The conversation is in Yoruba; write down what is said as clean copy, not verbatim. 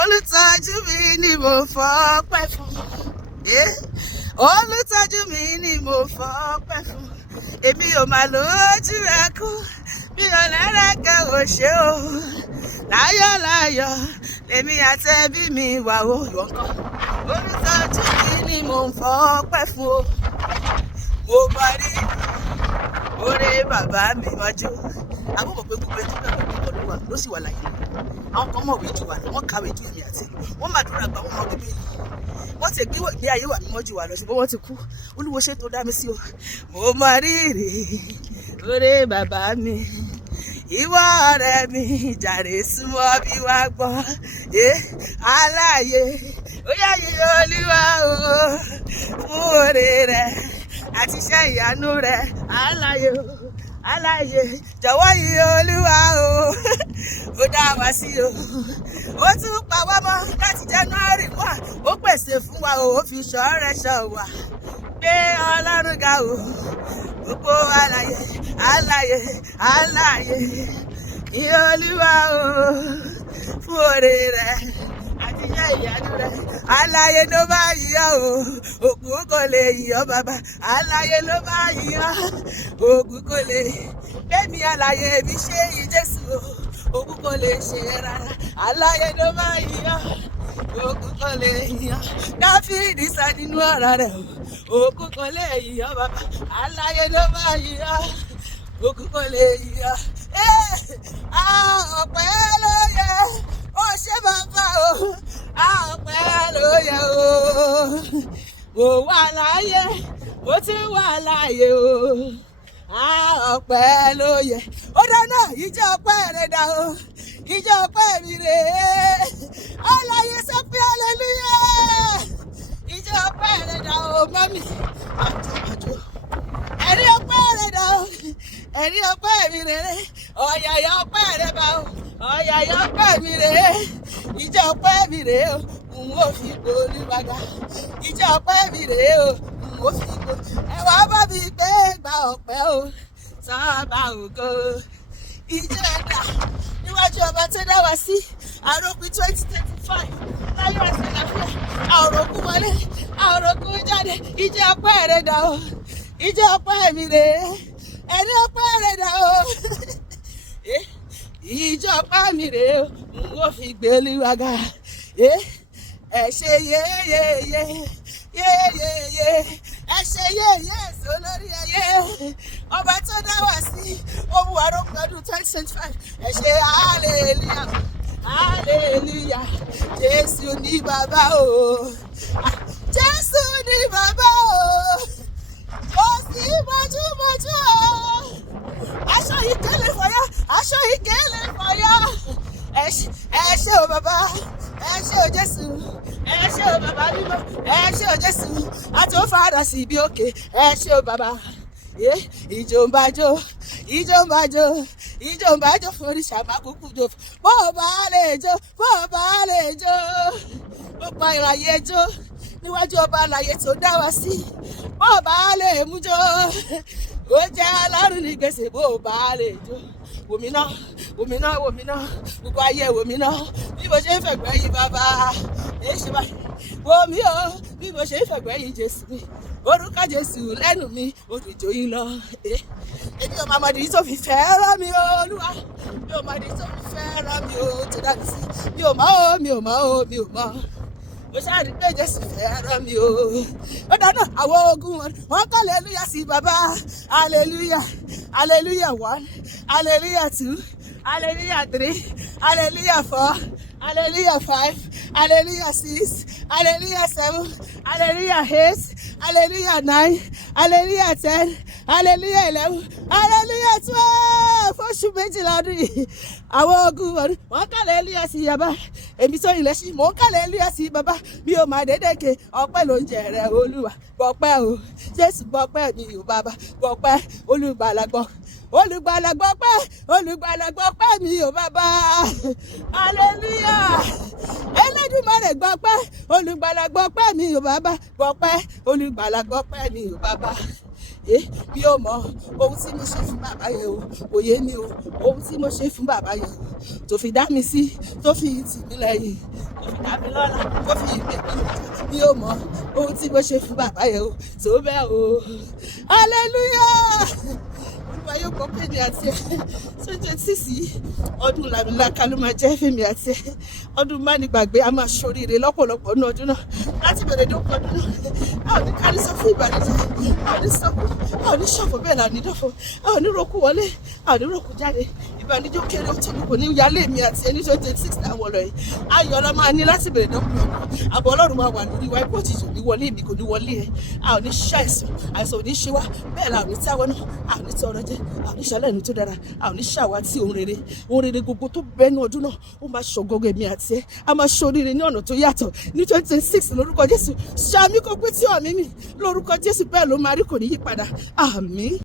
Olutoju mi ni mo fọpẹ́ fún. Olutoju mi ni mo fọpẹ́ fún. Èmi ò máa lójú rẹ kú, mi ò lẹ́rẹ̀kẹ́ ò ṣe o. Láyọ̀ láyọ̀ lèmi àtẹbí mi wà o. Olutoju mi ni mo fọpẹ́ fún o. Mo bá rí oore bàbá mi mọ́jú. Àbúkọ̀ pé gbogbo ẹjọ́ bẹ̀rẹ̀ lọ́wọ́ ló wà ló sì wà láyé. Àwọn kan mọ̀wé jù wà lọ, wọ́n kàwé jù èmi àti wọ́n máa dúró àgbà wọn mọ̀ bíbí yìí. Wọ́n ti gbé ayé wà mímọ́ jù wà lọ, ṣùgbọ́n wọ́n ti kú. Olúwo ṣe tó dá mi sí o. Mo mọ rírì oore bàbá mi. Ìwọ ọ̀rẹ́ mi jàre súnmọ́ bí wá gbọ́. Aláàyè ó yá yí Olúwa o fún oore rẹ̀ àti iṣẹ́ ìyanu rẹ̀. Aláàyè jọ̀wọ́ yí Olúwa o ó dá wa sí o. Ó tún pa wá mọ́ láti January 1. Ó pèsè fún wa o, ó fi ṣọ́ rẹ̀ ṣọ́ wa. Gbé Ọlọ́run ga o. Gbogbo aláàyè yí Olúwa o fún oore rẹ̀ àti iṣẹ́ ìyanu rẹ̀. Aláàyè ló bá yíyọ o, òkú kò lè yíyọ bàbá. Aláàyè ló bá yíyọ, òkú kò lè. Bẹ́ẹ̀ni aláàyè mi ṣe yí Jésù o, òkú kò lè ṣe rárá. Aláàyè ló bá yíyọ, òkú kò lè yíyọ. Dáfídì sọ nínú ọ̀rọ̀ rẹ̀ o, òkú kò lè yíyọ bàbá. Aláàyè ló bá yíyọ, òkú kò lè yíyọ. Ọpẹ́ ló yẹ ó ṣe bàbá o, ọpẹ́ ló yẹ o. Mo wà láyé, mo ti wà láyé o, ọpẹ́ ló yẹ. Ó dáná ìjọ ọpẹ́ rẹ̀ dà o, ìjọ ọpẹ́ mi rè é. Aláyé sọ pé hallelujah. Ìjọ ọpẹ́ rẹ̀ dà o mọ́mí. Àjọ ẹ̀rí ọpẹ́ rẹ̀ dà o, ẹ̀rí ọpẹ́ mi rè é. Ọ̀yàyà ọpẹ́ rẹ̀ bá o, ọ̀yàyà ọpẹ́ mi rè é. Ìjọ ọpẹ́ mi rè é o, n ó fi gbólúwàgà. Ìjọ ọpẹ́ mi rè é o, n ó fi gbó. Ẹ wá bá mi gbé gba ọpẹ́ o, sábà ògo. Ìjọ ẹ̀dá níwájú ọba tó dá wa sí. Àròpin 2025 láyọ̀ àti àlàáfíà. Àròkù wọlé, àròkù jáde. Ìjọ ọpẹ́ rẹ̀ dà o, ìjọ ọpẹ́ mi rè é. Ẹni ọpẹ́ rẹ̀ dà o. Ìjọ ọpẹ́ mi rè é o, n ó fi gbé Olúwàgà. Ẹ ṣe yéyéyé, ẹ ṣe yéyé èso lórí ayé. Ọba tó dá wá sí ohun àròkọ ọdún 2025. Ẹ ṣe hallelujah, hallelujah. Jésù ní bàbá o, Jésù ní bàbá o. Ó sì mọ́júmọ́jú o. Aṣọ ìkélé fọyọ́, aṣọ ìkélé fọyọ́. Ẹ ṣé o bàbá, ẹ ṣé o Jésù, ẹ ṣé o bàbá mímọ́, ẹ ṣé o Jésù. Àti ó fàdà sí ibi òkè, ẹ ṣé o bàbá. Ìjọ ń bàjọ́, ìjọ ń bàjọ́, ìjọ ń bàjọ́ forí ṣàmákùkù jò. Bó o bá lè jó, bó o bá lè jó, ó pa ìràyè jó níwájú ọba àlàyé tó dá wa sí. Bó o bá lè mú jó, ó jẹ́ Ọlọ́run ní gbèsè. Bó o bá lè jó, wòmí náà, wòmí náà, wòmí náà, gbogbo ayé wòmí náà. Bí mo ṣe ń fẹ̀gbẹ́ yìí bàbá, èyí ṣe báyìí. Wòmí o, bí mo ṣe ń fẹ̀gbẹ́ yìí Jésù mi. Orúkọ Jésù lẹ́nu mi, olùjọ yìí lọ. Èmi ò máa mọ̀ ìdí tó fi fẹ́ràn mi o, Olúwa. Mi ò mọ̀ ìdí tó fi fẹ́ràn mi o, tó dá mi sí. Mi ò mọ̀ o, mi ò mọ̀ o, mi ò mọ̀. Mo ṣáà rí pé Jésù fẹ́ràn mi o. Ó dáná àwọn ogun wọn kọ́ hallelujah sí bàbá. Hallelujah, hallelujah 1, hallelujah 2, hallelujah 3, hallelujah 4, hallelujah 5, hallelujah 6, hallelujah 7, hallelujah 8, hallelujah 9, hallelujah 10, hallelujah 11, hallelujah 12. Oṣù méjìlá ọdún yìí àwọn ogun wọn kọ́ hallelujah sí bàbá. Èmi tó ilẹ̀ sí mò ń kọ́ hallelujah sí bàbá. Mi ò máa dédé ke ọpẹ́ ló ń jẹ rẹ̀ Olúwa. Gbọpẹ́ o Jésù, gbọpẹ́ mi ò bàbá. Gbọpẹ́ Olùgbàlà gbọ́. Olùgbàlà gbọpẹ́, Olùgbàlà gbọpẹ́ mi ò bàbá. Hallelujah. Elédùmarè gbọpẹ́, Olùgbàlà gbọpẹ́ mi ò bàbá. Gbọpẹ́ Olùgbàlà gbọpẹ́ mi ò bàbá. Mi ò mọ ohun tí mo ṣe fún bàbá yẹn o, kò yé mi o, ohun tí mo ṣe fún bàbá yẹn o, tó fi dá mi sí, tó fi tì mí lẹ́yìn. kò fi dá mi lọ́la, kò fi ìgbẹ́ mi ò mọ ohun tí mo ṣe fún bàbá yẹn o tó bẹ́ẹ̀ o. Hallelujah. Olúwa yóò gbọ́ pé mi àti ẹ̀ 2026 yìí ọdún làmìlaka ló máa jẹ́ fèmí àti ẹ̀. Ọdún mánigbàgbé, a máa ṣoríire lọ́pọ̀lọpọ̀ ní ọdún náà láti bẹ̀rẹ̀ dókun ọdún náà. A ò ní kárí sọ fún ìbànújẹ́, a ò ní sọkún, a ò ní ṣọ̀fọ̀, bẹ́ẹ̀ là ní dọ̀fọ̀, a ò ní roku wọlé, a ò ní roku jáde. Ìbànújẹ́ kéré ó tóbi kò ní yálé mi àti ẹni 2026 táwọn lọ yìí. Ayọ̀ la máa ní láti bẹ̀rẹ̀ dókun ọdún. Àbọ̀ Ọlọ́run máa wà lórí wa, ipò òjijì ò ní wọlé mi, kò ní wọlé ẹ. A ò ní ṣàìsàn, àìsàn ò ní ṣe wá, bẹ́ẹ̀ la ò ní táwọn náà, a ò ní tọrọ jẹ, a ò ní ṣàlẹ́ ìlú tó dára, a ò ní ṣàwátì ohun rere. Ohun rere gbogbo tó bẹ́nu ọdún náà ó máa ṣọ̀gọ́gọ́ èmi àti ẹ. A máa ṣoríire ní ọ̀nà tó yàtọ̀ ní 2026 lórúkọ Jésù. Ṣàmì kó pé tí ọ̀mí mi lórúkọ Jésù, bẹ́ẹ̀ ló máa rí, kò ní yí padà. Àmín.